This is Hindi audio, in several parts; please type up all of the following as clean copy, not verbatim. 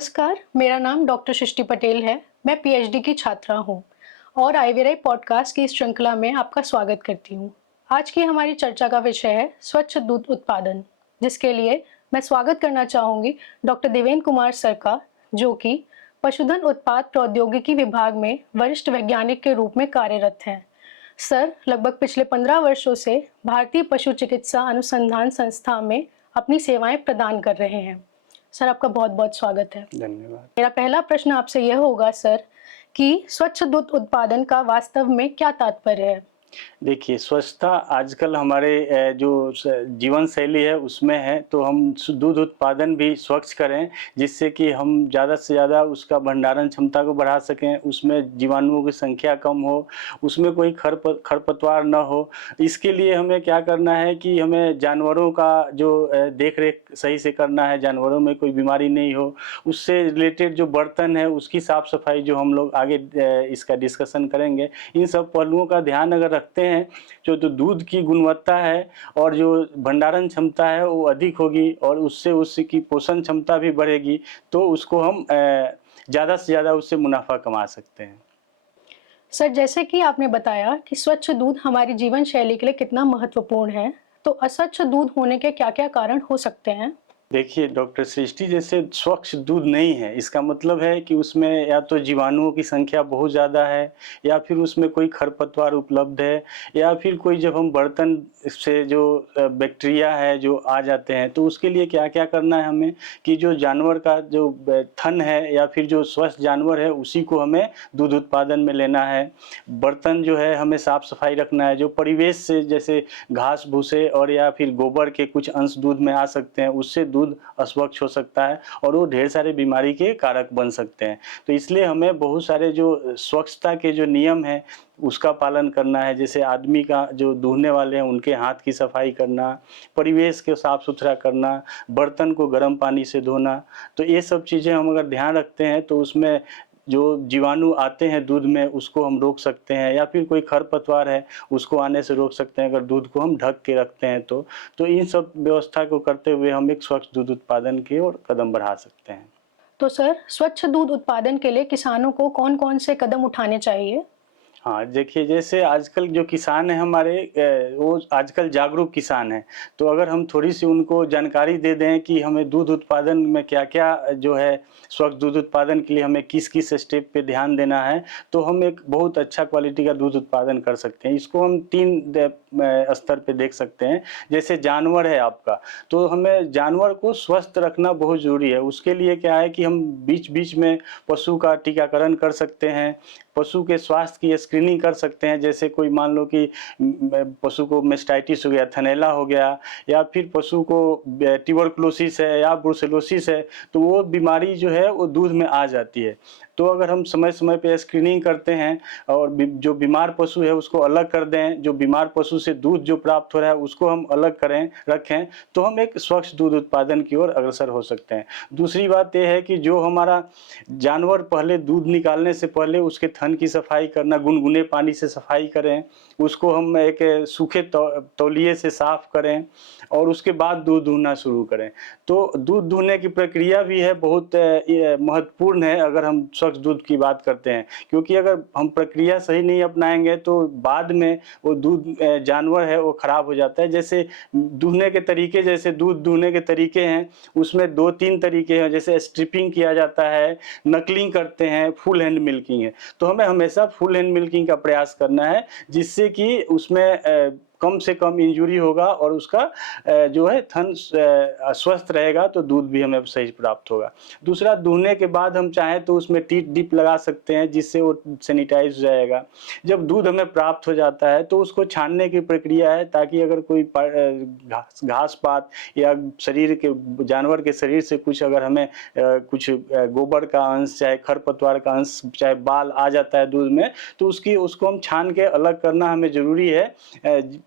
नमस्कार, मेरा नाम डॉक्टर सृष्टि पटेल है। मैं पीएचडी की छात्रा हूँ और आयुर्वेद पॉडकास्ट की इस श्रृंखला में आपका स्वागत करती हूँ। आज की हमारी चर्चा का विषय है स्वच्छ दूध उत्पादन, जिसके लिए मैं स्वागत करना चाहूँगी डॉक्टर देवेंद्र कुमार सर का, जो कि पशुधन उत्पाद प्रौद्योगिकी विभाग में वरिष्ठ वैज्ञानिक के रूप में कार्यरत हैं। सर लगभग पिछले 15 वर्षों से भारतीय पशु चिकित्सा अनुसंधान संस्था में अपनी सेवाएं प्रदान कर रहे हैं। सर आपका बहुत बहुत स्वागत है। धन्यवाद। मेरा पहला प्रश्न आपसे यह होगा सर कि स्वच्छ दूध उत्पादन का वास्तव में क्या तात्पर्य है? देखिए, स्वच्छता आजकल हमारे जो जीवन शैली है उसमें है, तो हम दूध उत्पादन भी स्वच्छ करें, जिससे कि हम ज़्यादा से ज़्यादा उसका भंडारण क्षमता को बढ़ा सकें, उसमें जीवाणुओं की संख्या कम हो, उसमें कोई खरपतवार न हो। इसके लिए हमें क्या करना है कि हमें जानवरों का जो देख रेख सही से करना है, जानवरों में कोई बीमारी नहीं हो, उससे रिलेटेड जो बर्तन है उसकी साफ़ सफाई जो हम लोग आगे इसका डिस्कशन करेंगे। इन सब पहलुओं का ध्यान अगर रखते हैं जो दूध की गुणवत्ता है और जो भंडारण क्षमता है वो अधिक होगी और उससे उसकी पोषण क्षमता भी बढ़ेगी, तो उसको हम ज़्यादा से ज़्यादा उससे मुनाफा कमा सकते हैं। सर जैसे कि आपने बताया कि स्वच्छ दूध हमारी जीवन शैली के लिए कितना महत्वपूर्ण है, तो अस्वच्छ दूध होने के क्या-क्या कारण हो सकते हैं? देखिए डॉक्टर सृष्टि, जैसे स्वच्छ दूध नहीं है इसका मतलब है कि उसमें या तो जीवाणुओं की संख्या बहुत ज़्यादा है, या फिर उसमें कोई खरपतवार उपलब्ध है, या फिर कोई जब हम बर्तन से जो बैक्टीरिया है जो आ जाते हैं, तो उसके लिए क्या क्या करना है हमें कि जो जानवर का जो थन है या फिर जो स्वस्थ जानवर है उसी को हमें दूध उत्पादन में लेना है। बर्तन जो है हमें साफ़ सफाई रखना है, जो परिवेश से जैसे घास भूसे और या फिर गोबर के कुछ अंश दूध में आ सकते हैं, उससे दूध अस्वच्छ हो सकता है और वो ढेर सारे बीमारी के कारक बन सकते हैं। तो इसलिए हमें बहुत सारे जो स्वच्छता के जो नियम हैं उसका पालन करना है। जैसे आदमी का जो दूहने वाले हैं उनके हाथ की सफाई करना, परिवेश को साफ सुथरा करना, बर्तन को गर्म पानी से धोना। तो ये सब चीज़ें हम अगर ध्यान रखते हैं तो उसमें जो जीवाणु आते हैं दूध में उसको हम रोक सकते हैं, या फिर कोई खरपतवार है उसको आने से रोक सकते हैं अगर दूध को हम ढक के रखते हैं तो इन सब व्यवस्था को करते हुए हम एक स्वच्छ दूध उत्पादन की ओर कदम बढ़ा सकते हैं। तो सर स्वच्छ दूध उत्पादन के लिए किसानों को कौन-कौन से कदम उठाने चाहिए? हाँ, देखिए जैसे आजकल जो किसान हैं हमारे वो आजकल जागरूक किसान हैं। तो अगर हम थोड़ी-सी उनको जानकारी दे दें कि हमें दूध उत्पादन में क्या-क्या जो है स्वच्छ दूध उत्पादन के लिए हमें किस-किस स्टेप पे ध्यान देना है, तो हम एक बहुत अच्छा क्वालिटी का दूध उत्पादन कर सकते हैं। इसको हम 3 स्तर पे देख सकते हैं। जैसे जानवर है आपका, तो हमें जानवर को स्वस्थ रखना बहुत ज़रूरी है। उसके लिए क्या है कि हम बीच-बीच में पशु का टीकाकरण कर सकते हैं, पशु के स्वास्थ्य की स्क्रीनिंग कर सकते हैं। जैसे कोई मान लो कि पशु को मेस्टाइटिस हो गया, थनैला हो गया, या फिर पशु को ट्यूबरकुलोसिस है या ब्रुसेलोसिस है, तो वो बीमारी जो है वो दूध में आ जाती है। तो अगर हम समय-समय पे स्क्रीनिंग करते हैं और जो बीमार पशु है उसको अलग कर दें, जो बीमार पशु से दूध जो प्राप्त हो रहा है उसको हम अलग रखें, तो हम एक स्वच्छ दूध उत्पादन की ओर अग्रसर हो सकते हैं। दूसरी बात ये है कि जो हमारा जानवर पहले दूध निकालने से पहले उसके थन की सफाई करना, गुनगुने पानी से सफाई करें, उसको हम एक सूखे तौलिए से साफ करें और उसके बाद दूध दूहना शुरू करें। तो दूध दूहने की प्रक्रिया भी है बहुत ये महत्वपूर्ण है अगर हम स्वच्छ दूध की बात करते हैं, क्योंकि अगर हम प्रक्रिया सही नहीं अपनाएंगे तो बाद में वो दूध जानवर है वो खराब हो जाता है। जैसे दूहने के तरीके, जैसे दूध दूहने के तरीके हैं उसमें 2-3 तरीके हैं। जैसे स्ट्रिपिंग किया जाता है, नकलिंग करते हैं, फुल हैंड मिल्किंग है। तो हमें हमेशा फुल हैंड मिल्किंग का प्रयास करना है, जिससे कि उसमें कम से कम इंजुरी होगा और उसका जो है थन स्वस्थ रहेगा, तो दूध भी हमें सही प्राप्त होगा। दूसरा, दूहने के बाद हम चाहें तो उसमें टीथ डिप लगा सकते हैं, जिससे वो सैनिटाइज हो जाएगा। जब दूध हमें प्राप्त हो जाता है तो उसको छानने की प्रक्रिया है, ताकि अगर कोई घास पात या शरीर के जानवर के शरीर से कुछ अगर हमें कुछ गोबर का अंश चाहे खरपतवार का अंश चाहे बाल आ जाता है दूध में, तो उसको हम छान के अलग करना हमें ज़रूरी है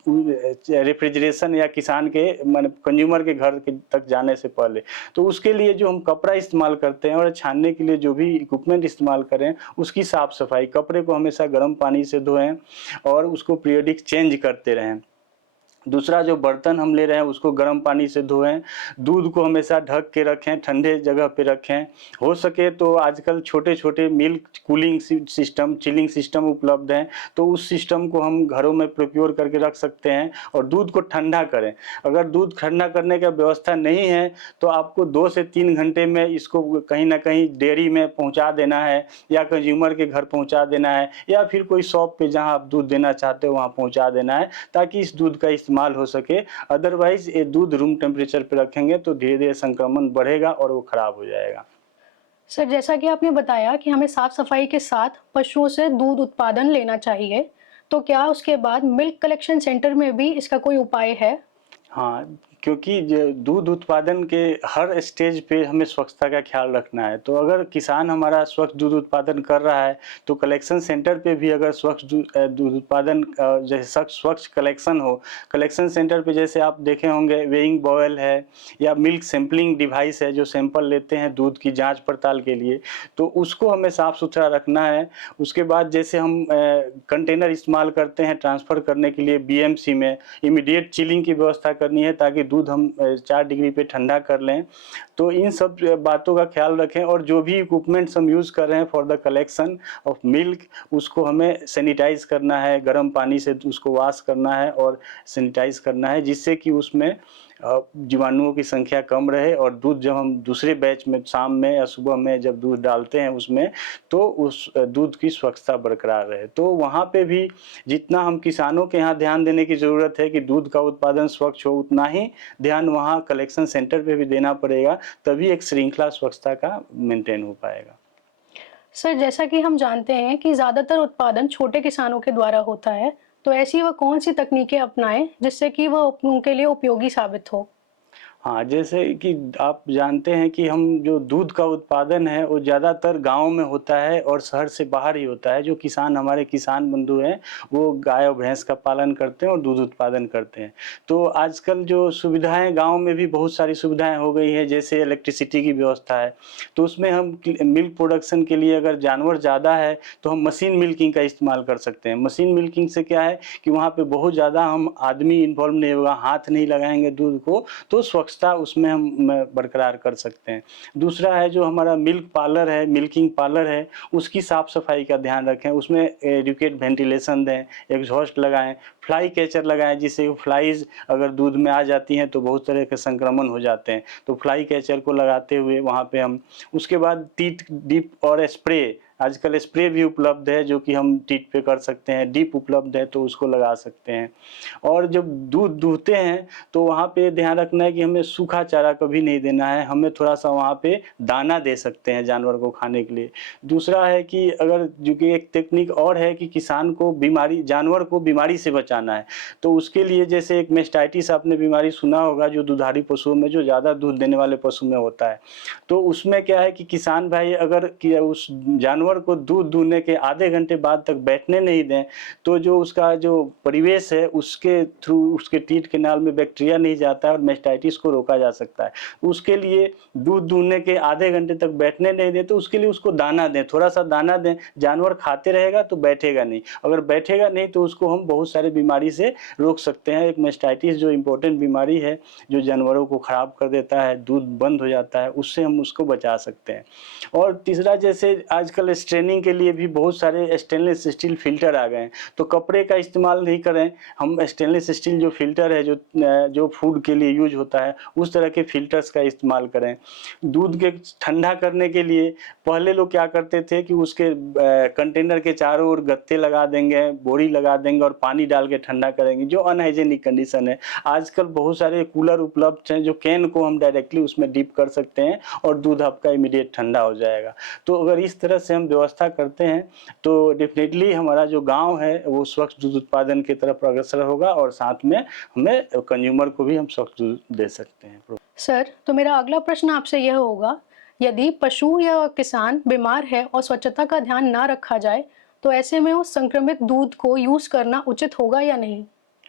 रेफ्रिजरेशन या किसान के माने कंज्यूमर के घर तक जाने से पहले। तो उसके लिए जो हम कपड़ा इस्तेमाल करते हैं और छानने के लिए जो भी इक्विपमेंट इस्तेमाल करें उसकी साफ सफाई, कपड़े को हमेशा गर्म पानी से धोएं और उसको पीरियडिक चेंज करते रहें। दूसरा जो बर्तन हम ले रहे हैं उसको गर्म पानी से धोएं, दूध को हमेशा ढक के रखें, ठंडे जगह पे रखें। हो सके तो आजकल छोटे-छोटे milk cooling system, chilling system उपलब्ध हैं, तो उस सिस्टम को हम घरों में प्रोक्योर करके रख सकते हैं और दूध को ठंडा करें। अगर दूध ठंडा करने का व्यवस्था नहीं है, तो आपको 2 से 3 घंटे में इसको कहीं न कहीं डेयरी में पहुँचा देना है या कंज्यूमर के घर पहुँचा देना है या फिर कोई शॉप पे जहाँ आप दूध देना चाहते हो वहाँ पहुँचा देना है, ताकि इस दूध का इस्तेमाल हो सके। अदरवाइज़ ये दूध रूम टेम्परेचर पे रखेंगे तो धीरे-धीरे संक्रमण बढ़ेगा और वो खराब हो जाएगा। सर, जैसा कि आपने बताया कि हमें साफ-सफाई के साथ पशुओं से दूध उत्पादन लेना चाहिए, तो क्या उसके बाद मिल्क कलेक्शन सेंटर में भी इसका कोई उपाय है? हाँ, क्योंकि ज दूध उत्पादन के हर स्टेज पे हमें स्वच्छता का ख़्याल रखना है। तो अगर किसान हमारा स्वच्छ दूध उत्पादन कर रहा है, तो कलेक्शन सेंटर पे भी अगर स्वच्छ दूध उत्पादन जैसे स्वच्छ कलेक्शन हो, कलेक्शन सेंटर पे जैसे आप देखे होंगे वेइंग बॉयल है या मिल्क सैंपलिंग डिवाइस है, जो सैंपल लेते हैं दूध की जाँच-पड़ताल के लिए, तो उसको हमें साफ-सुथरा रखना है। उसके बाद जैसे हम कंटेनर इस्तेमाल करते हैं ट्रांसफ़र करने के लिए बीएमसी में, इमीडिएट चिलिंग की व्यवस्था करनी है ताकि दूध हम 4 डिग्री पे ठंडा कर लें। तो इन सब बातों का ख़्याल रखें और जो भी इक्विपमेंट्स हम यूज़ कर रहे हैं for the collection of milk, उसको हमें सैनिटाइज़ करना है, गर्म पानी से उसको वॉश करना है और सैनिटाइज़ करना है, जिससे कि उसमें जीवाणुओं की संख्या कम रहे और दूध जब हम दूसरे बैच में शाम में या सुबह में जब दूध डालते हैं उसमें, तो उस दूध की स्वच्छता बरकरार रहे। तो वहाँ पे भी जितना हम किसानों के यहाँ ध्यान देने की ज़रूरत है कि दूध का उत्पादन स्वच्छ हो, उतना ही ध्यान वहाँ कलेक्शन सेंटर पे भी देना पड़ेगा, तभी एक श्रृंखला स्वच्छता का मेंटेन हो पाएगा। सर, जैसा कि हम जानते हैं कि ज़्यादातर उत्पादन छोटे किसानों के द्वारा होता है, तो ऐसी वह कौन-सी तकनीकें अपनाएँ जिससे कि वह उनके लिए उपयोगी साबित हो? हाँ, जैसे कि आप जानते हैं कि हम जो दूध का उत्पादन है, वो ज़्यादातर गाँव में होता है और शहर से बाहर ही होता है। जो किसान हमारे किसान बंधु हैं, वो गाय और भैंस का पालन करते हैं और दूध उत्पादन करते हैं। तो आजकल जो सुविधाएँ गाँव में भी बहुत सारी सुविधाएँ हो गई हैं, जैसे इलेक्ट्रिसिटी की व्यवस्था है। तो उसमें हम मिल्क प्रोडक्शन के लिए अगर जानवर ज़्यादा है, तो हम मशीन मिल्किंग का इस्तेमाल कर सकते हैं। मशीन मिल्किंग से क्या है कि वहाँ पे बहुत ज़्यादा हम आदमी इन्वॉल्व नहीं होगा, हाथ नहीं लगाएँगे दूध को, तो स्वच्छता उसमें हम बरकरार कर सकते हैं। दूसरा है जो हमारा मिल्क पार्लर है, मिल्किंग पार्लर है, उसकी साफ-सफाई का ध्यान रखें, उसमें एडुकेट वेंटिलेशन दें, एग्जॉस्ट लगाएँ, फ्लाई कैचर लगाएँ, जिससे फ्लाइज़ अगर दूध में आ जाती हैं तो बहुत तरह के संक्रमण हो जाते हैं। तो फ्लाई कैचर को लगाते हुए वहाँ पे हम उसके बाद टीथ डिप और स्प्रे, आजकल स्प्रे भी उपलब्ध है जो कि हम टीथ पे कर सकते हैं, डिप उपलब्ध है तो उसको लगा सकते हैं। और जब दूध दूहते हैं तो वहाँ पे ध्यान रखना है कि हमें सूखा चारा कभी नहीं देना है, हमें थोड़ा-सा वहाँ पे दाना दे सकते हैं जानवर को खाने के लिए। दूसरा है कि अगर जो कि एक टेक्निक और है कि किसान को जानवर को बीमारी से बचाना है, तो उसके लिए जैसे एक मैस्टाइटिस आपने बीमारी सुना होगा जो दुधारू पशुओं में, जो ज़्यादा दूध देने वाले पशु में होता है। तो उसमें क्या है कि किसान भाई अगर कि उस जानवर को दूध दूहने के आधे घंटे बाद तक बैठने नहीं दें, तो जो उसका जो परिवेश है उसके थ्रू उसके टीथ के नाल में बैक्टीरिया नहीं जाता है और मैस्टाइटिस को रोका जा सकता है। उसके लिए दूध दूहने के आधे घंटे तक बैठने नहीं दें, तो उसके लिए उसको दाना दें, थोड़ा-सा दाना दें, जानवर खाते रहेगा तो बैठेगा नहीं। अगर बैठेगा नहीं तो उसको हम बहुत सारी बीमारी से रोक सकते हैं। एक मैस्टाइटिस जो इम्पोर्टेंट बीमारी है, जो जानवरों को खराब कर देता है, दूध बंद हो जाता है, उससे हम उसको बचा सकते हैं। और तीसरा जैसे आजकल स्ट्रेनिंग के लिए भी बहुत सारे स्टेनलेस स्टील फ़िल्टर आ गए हैं, तो कपड़े का इस्तेमाल नहीं करें, हम स्टेनलेस स्टील जो फ़िल्टर है जो फूड के लिए यूज़ होता है, उस तरह के फ़िल्टर्स का इस्तेमाल करें। दूध के ठंडा करने के लिए पहले लोग क्या करते थे कि उसके कंटेनर के चारों ओर गत्ते लगा देंगे, बोरी लगा देंगे और पानी डाल के ठंडा करेंगे, जो अनहाइजीनिक कंडीशन है। आजकल बहुत सारे कूलर उपलब्ध हैं, जो कैन को हम डायरेक्टली उसमें डिप कर सकते हैं और दूध आपका इमीडिएट ठंडा हो जाएगा। तो अगर इस तरह से हम व्यवस्था करते हैं, तो डेफ़िनेटली हमारा जो गाँव है, वो स्वच्छ दूध उत्पादन की तरफ अग्रसर होगा और साथ में हमें कंज्यूमर को भी हम स्वच्छ दूध दे सकते हैं। सर, तो मेरा अगला प्रश्न आपसे यह होगा, यदि पशु या किसान बीमार है और स्वच्छता का ध्यान ना रखा जाए, तो ऐसे में उस संक्रमित दूध को यूज़ करना उचित होगा या नहीं?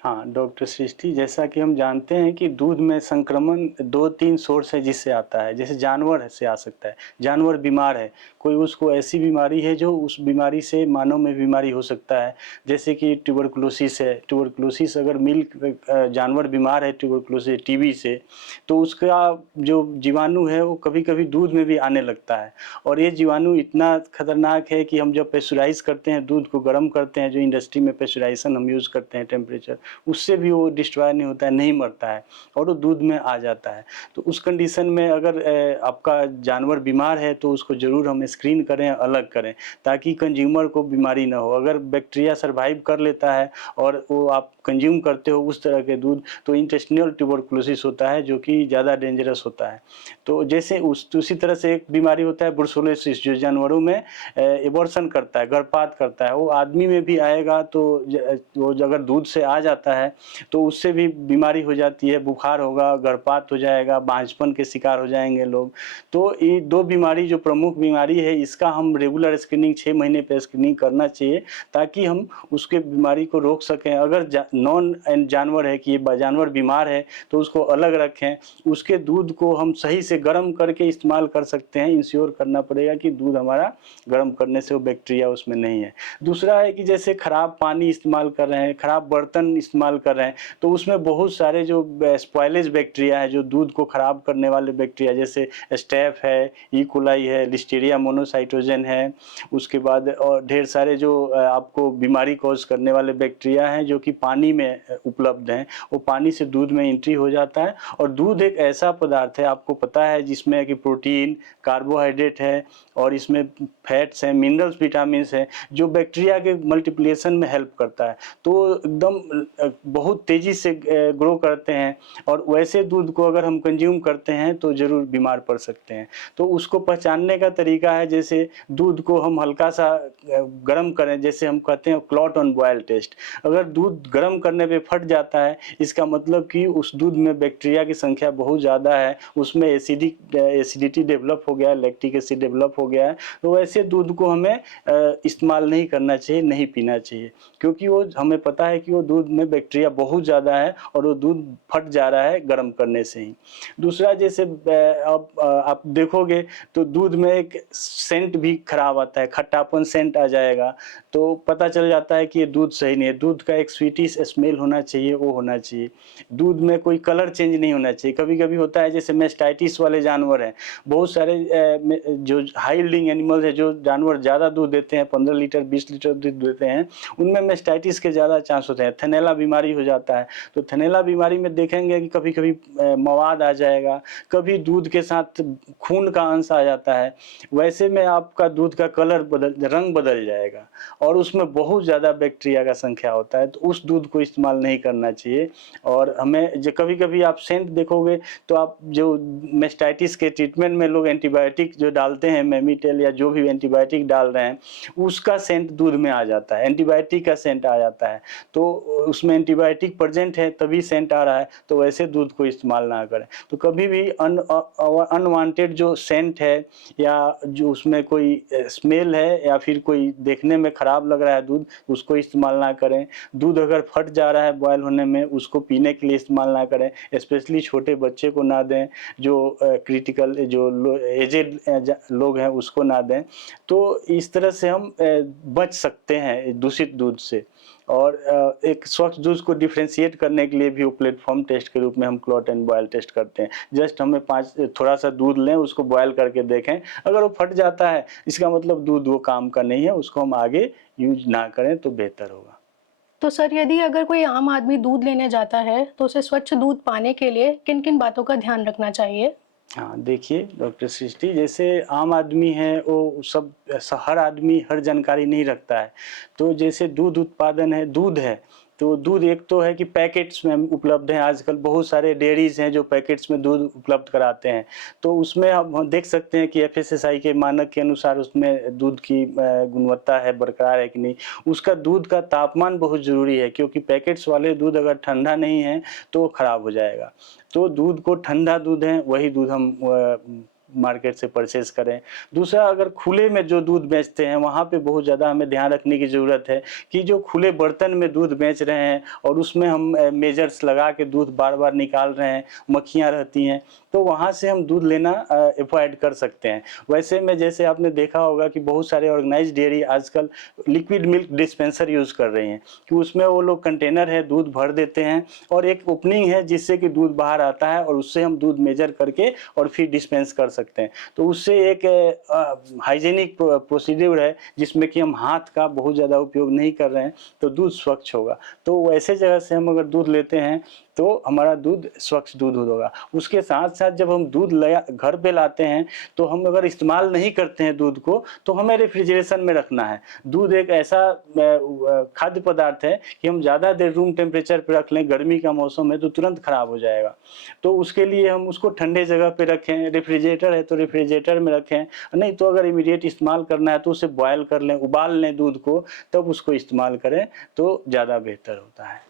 हाँ, डॉक्टर सृष्टि, जैसा कि हम जानते हैं कि दूध में संक्रमण 2-3 सोर्स है जिससे आता है। जैसे जानवर से आ सकता है, जानवर बीमार है, कोई उसको ऐसी बीमारी है जो उस बीमारी से मानव में बीमारी हो सकता है। जैसे कि ट्यूबरकुलोसिस है, ट्यूबरकुलोसिस अगर जानवर बीमार है ट्यूबरकुलोसिस टीबी से, तो उसका जो जीवाणु है वो कभी-कभी दूध में भी आने लगता है। और ये जीवाणु इतना खतरनाक है कि हम जब प्रेशराइज़ करते हैं, दूध को गर्म करते हैं, जो इंडस्ट्री में प्रेशराइज़ेशन हम यूज़ करते हैं टेम्परेचर, उससे भी वो डिस्ट्रॉय नहीं होता है, नहीं मरता है और वो दूध में आ जाता है। तो उस कंडीशन में अगर आपका जानवर बीमार है तो उसको ज़रूर हम स्क्रीन करें, अलग करें, ताकि कंज्यूमर को बीमारी ना हो। अगर बैक्टीरिया सर्वाइव कर लेता है और वो आप कंज्यूम करते हो उस तरह के दूध, तो इंटेस्टिनल ट्यूबरकुलोसिस होता है, जो कि ज़्यादा डेंजरस होता है। तो जैसे उसी तरह से एक बीमारी होता है ब्रुसेलोसिस, जो जानवरों में एबॉर्शन करता है, गर्भपात करता है, वो आदमी में भी आएगा। तो वो अगर दूध से आ जाता है तो उससे भी बीमारी हो जाती है, बुखार होगा, गर्भपात हो जाएगा, बांझपन के शिकार हो जाएंगे लोग। तो ये 2 बीमारी जो प्रमुख बीमारी है, इसका हम रेगुलर स्क्रीनिंग 6 महीने पे स्क्रीनिंग करना चाहिए, ताकि हम उसके बीमारी को रोक सकें। अगर नॉन जानवर है कि ये जानवर बीमार है तो उसको अलग रखें, उसके दूध को हम सही से गर्म करके इस्तेमाल कर सकते हैं। इंश्योर करना पड़ेगा कि दूध हमारा गर्म करने से वो बैक्टीरिया उसमें नहीं है। दूसरा है कि जैसे खराब पानी इस्तेमाल कर रहे हैं, खराब बर्तन इस्तेमाल कर रहे हैं, तो उसमें बहुत सारे जो स्पॉयलेज बैक्टीरिया है, जो दूध को खराब करने वाले बैक्टीरिया, जैसे स्टेफ है, ई कोलाई है, लिस्टीरिया मोनोसाइटोजेन है, उसके बाद और ढेर सारे जो आपको बीमारी कॉज करने वाले बैक्टीरिया हैं, जो कि पानी में उपलब्ध हैं, वो पानी से दूध में एंट्री हो जाता है। और दूध एक ऐसा पदार्थ है, आपको पता है, जिसमें कि प्रोटीन, कार्बोहाइड्रेट है और इसमें फैट्स हैं, मिनरल्स, विटामिन्स हैं, जो बैक्टीरिया के मल्टीप्लिकेशन में हेल्प करता है। तो एकदम बहुत तेज़ी से ग्रो करते हैं, और वैसे दूध को अगर हम कंज्यूम करते हैं तो ज़रूर बीमार पड़ सकते हैं। तो उसको पहचानने का तरीका है, जैसे दूध को हम हल्का सा गर्म करें, जैसे हम कहते हैं क्लॉट ऑन बॉयल टेस्ट। अगर दूध गर्म करने पे फट जाता है, इसका मतलब कि उस दूध में बैक्टीरिया की संख्या बहुत ज़्यादा है, उसमें एसिडिटी डेवलप हो गया है, लैक्टिक एसिड डेवलप हो गया है। तो वैसे दूध को हमें इस्तेमाल नहीं करना चाहिए, नहीं पीना चाहिए, क्योंकि वो हमें पता है कि वो दूध में बैक्टीरिया बहुत ज़्यादा है और वो दूध फट जा रहा है गर्म करने से ही। दूसरा, जैसे अब आप देखोगे तो दूध में एक सेंट भी खराब आता है, खट्टापन सेंट आ जाएगा, तो पता चल जाता है कि ये दूध सही नहीं है। दूध का एक स्वीटिश स्मेल होना चाहिए, वो होना चाहिए। दूध में कोई कलर चेंज नहीं होना चाहिए। कभी-कभी होता है, जैसे मैस्टाइटिस वाले जानवर हैं, बहुत सारे जो हाई यील्डिंग एनिमल्स हैं, जो जानवर ज़्यादा दूध देते हैं, 15 लीटर 20 लीटर दूध देते हैं, उनमें मैस्टाइटिस के ज़्यादा चांस होते हैं, थनैला बीमारी हो जाता है। तो थनैला बीमारी में देखेंगे कि कभी-कभी मवाद आ जाएगा, कभी दूध के साथ खून का अंश आ जाता है। वैसे में आपका दूध का रंग बदल जाएगा और उसमें बहुत ज़्यादा बैक्टीरिया का संख्या होता है, तो उस दूध को इस्तेमाल नहीं करना चाहिए। और हमें जो कभी-कभी आप सेंट देखोगे, तो आप जो मैस्टाइटिस के ट्रीटमेंट में लोग एंटीबायोटिक जो डालते हैं, मेमिटेल या जो भी एंटीबायोटिक डाल रहे हैं, उसका सेंट दूध में आ जाता है, एंटीबायोटिक का सेंट आ जाता है। तो उसमें एंटीबायोटिक प्रेजेंट है तभी सेंट आ रहा है, तो वैसे दूध को इस्तेमाल ना करें। तो कभी भी अनवांटेड जो सेंट है, या जो उसमें कोई स्मेल है, या फिर कोई देखने में खराब लग रहा है दूध, उसको इस्तेमाल ना करें। दूध अगर फट जा रहा है बॉयल होने में, उसको पीने के लिए इस्तेमाल ना करें। स्पेशली छोटे बच्चे को ना दें, जो क्रिटिकल जो एजेड लोग हैं उसको ना दें। तो इस तरह से हम बच सकते हैं दूषित दूध से। और एक स्वच्छ दूध को डिफरेंशिएट करने के लिए भी वो प्लेटफॉर्म टेस्ट के रूप में हम क्लॉट एंड बॉयल टेस्ट करते हैं। जस्ट हमें थोड़ा सा दूध लें, उसको बॉयल करके देखें, अगर वो फट जाता है, इसका मतलब दूध वो काम का नहीं है, उसको हम आगे यूज ना करें तो बेहतर होगा। तो सर, यदि अगर कोई आम आदमी दूध लेने जाता है, तो उसे स्वच्छ दूध पाने के लिए किन-किन बातों का ध्यान रखना चाहिए? हाँ, देखिए डॉक्टर सृष्टि, जैसे आम आदमी है, वो सब हर आदमी हर जानकारी नहीं रखता है। तो जैसे दूध उत्पादन है, दूध है, तो दूध एक तो है कि पैकेट्स में उपलब्ध हैं, आजकल बहुत सारे डेयरीज़ हैं जो पैकेट्स में दूध उपलब्ध कराते हैं। तो उसमें हम देख सकते हैं कि एफएसएसआई के मानक के अनुसार उसमें दूध की गुणवत्ता है, बरकरार है कि नहीं। उसका दूध का तापमान बहुत ज़रूरी है, क्योंकि पैकेट्स वाले दूध अगर ठंडा नहीं है तो वो खराब हो जाएगा। तो दूध को ठंडा दूध है वही दूध हम मार्केट से परचेज करें। दूसरा, अगर खुले में जो दूध बेचते हैं वहाँ पे बहुत ज़्यादा हमें ध्यान रखने की ज़रूरत है कि जो खुले बर्तन में दूध बेच रहे हैं और उसमें हम मेजर्स लगा के दूध बार बार निकाल रहे हैं, मक्खियाँ रहती हैं, तो वहाँ से हम दूध लेना अवॉइड कर सकते हैं। वैसे में जैसे आपने देखा होगा कि बहुत सारे ऑर्गेनाइज्ड डेयरी आजकल लिक्विड मिल्क डिस्पेंसर यूज़ कर रही हैं कि उसमें वो लोग कंटेनर है दूध भर देते हैं और एक ओपनिंग है जिससे कि दूध बाहर आता है और उससे हम दूध मेजर करके और फिर डिस्पेंस कर सकते हैं। तो उससे एक हाइजीनिक प्रोसीड्यूर है जिसमें कि हम हाथ का बहुत ज़्यादा उपयोग नहीं कर रहे हैं, तो दूध स्वच्छ होगा। तो वैसे जगह से हम अगर दूध लेते हैं तो हमारा दूध स्वच्छ दूध होगा। उसके साथ साथ जब हम दूध घर पे लाते हैं तो हम अगर इस्तेमाल नहीं करते हैं दूध को, तो हमें रेफ्रिजरेशन में रखना है। दूध एक ऐसा खाद्य पदार्थ है कि हम ज़्यादा देर रूम टेम्परेचर पे रख लें, गर्मी का मौसम है तो तुरंत खराब हो जाएगा। तो उसके लिए हम उसको ठंडे जगह पे रखें, रेफ्रिजरेटर है तो रेफ्रिजरेटर में रखें, नहीं तो अगर इमीडिएट इस्तेमाल करना है तो उसे बॉयल कर लें, उबाल लें दूध को, तब उसको इस्तेमाल करें तो ज़्यादा बेहतर होता है।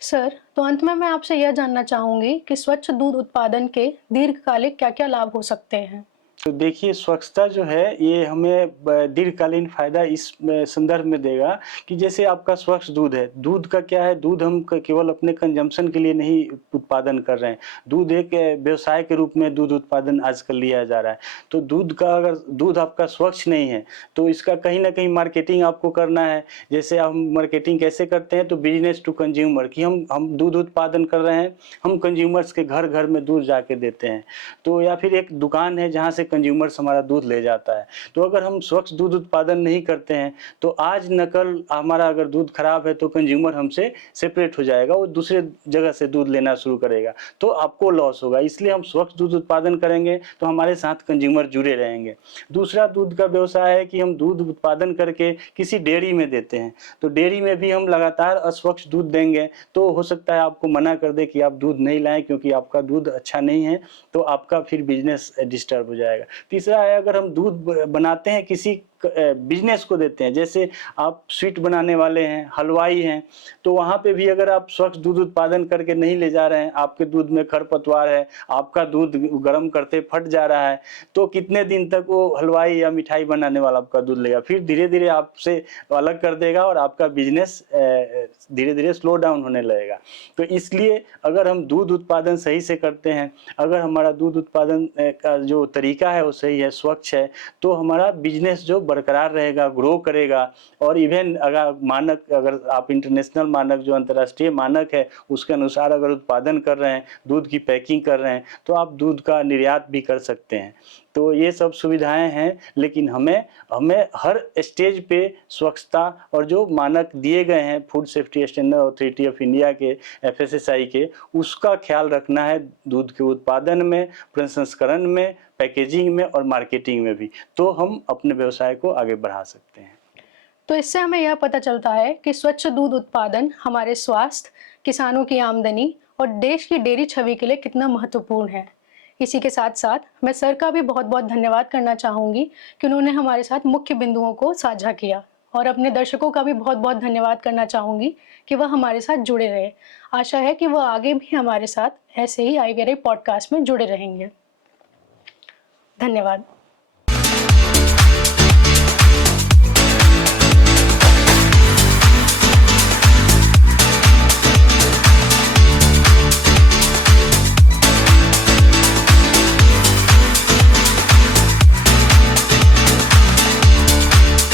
सर, तो अंत में मैं आपसे यह जानना चाहूँगी कि स्वच्छ दूध उत्पादन के दीर्घकालिक क्या-क्या लाभ हो सकते हैं? तो देखिए, स्वच्छता जो है ये हमें दीर्घकालीन फ़ायदा इस संदर्भ में देगा कि जैसे आपका स्वच्छ दूध है, दूध का क्या है, दूध हम केवल अपने कंजम्पशन के लिए नहीं उत्पादन कर रहे हैं, दूध एक व्यवसाय के रूप में दूध उत्पादन आजकल लिया जा रहा है। तो दूध का अगर दूध आपका स्वच्छ नहीं है तो इसका कहीं ना कहीं मार्केटिंग आपको करना है। जैसे हम मार्केटिंग कैसे करते हैं, तो बिजनेस टू कंज्यूमर, कि हम दूध उत्पादन कर रहे हैं, हम कंज्यूमर्स के घर घर में दूध जाके देते हैं। तो या फिर एक दुकान है जहाँ से कंज्यूमर्स हमारा दूध ले जाता है। तो अगर हम स्वच्छ दूध उत्पादन नहीं करते हैं तो आज न कल हमारा अगर दूध खराब है तो कंज्यूमर हमसे सेपरेट हो जाएगा, वो दूसरे जगह से दूध लेना शुरू करेगा, तो आपको लॉस होगा। इसलिए हम स्वच्छ दूध उत्पादन करेंगे तो हमारे साथ कंज्यूमर जुड़े रहेंगे। दूसरा, दूध का व्यवसाय है कि हम दूध उत्पादन करके किसी डेयरी में देते हैं, तो डेयरी में भी हम लगातार अस्वच्छ दूध देंगे तो हो सकता है आपको मना कर दे कि आप दूध नहीं लाएं क्योंकि आपका दूध अच्छा नहीं है, तो आपका फिर बिजनेस डिस्टर्ब हो जाएगा। तीसरा है, अगर हम दूध बनाते हैं किसी बिजनेस को देते हैं, जैसे आप स्वीट बनाने वाले हैं, हलवाई हैं, तो वहाँ पे भी अगर आप स्वच्छ दूध उत्पादन करके नहीं ले जा रहे हैं, आपके दूध में खरपतवार है, आपका दूध गर्म करते फट जा रहा है, तो कितने दिन तक वो हलवाई या मिठाई बनाने वाला आपका दूध लेगा, फिर धीरे धीरे आपसे अलग कर देगा और आपका बिजनेस धीरे धीरे स्लो डाउन होने लगेगा। तो इसलिए अगर हम दूध उत्पादन सही से करते हैं, अगर हमारा दूध उत्पादन का जो तरीका है वो सही है, स्वच्छ है, तो हमारा बिजनेस जो बरकरार रहेगा, ग्रो करेगा। और इवन अगर आप इंटरनेशनल मानक, जो अंतर्राष्ट्रीय मानक है, उसके अनुसार अगर उत्पादन कर रहे हैं, दूध की पैकिंग कर रहे हैं, तो आप दूध का निर्यात भी कर सकते हैं। तो ये सब सुविधाएं हैं, लेकिन हमें हर स्टेज पे स्वच्छता और जो मानक दिए गए हैं food safety standard authority of India के, FSSAI के, उसका ख्याल रखना है दूध के उत्पादन में, प्रसंस्करण में, पैकेजिंग में और मार्केटिंग में भी, तो हम अपने व्यवसाय को आगे बढ़ा सकते हैं। तो इससे हमें यह पता चलता है कि स्वच्छ दूध उत्पादन हमारे स्वास्थ्य, किसानों की आमदनी और देश की डेयरी छवि के लिए कितना महत्वपूर्ण है। इसी के साथ साथ मैं सर का भी बहुत बहुत धन्यवाद करना चाहूँगी कि उन्होंने हमारे साथ मुख्य बिंदुओं को साझा किया, और अपने दर्शकों का भी बहुत बहुत धन्यवाद करना चाहूँगी कि वह हमारे साथ जुड़े रहे। आशा है कि वह आगे भी हमारे साथ ऐसे ही आईवीआरआई पॉडकास्ट में जुड़े रहेंगे। धन्यवाद।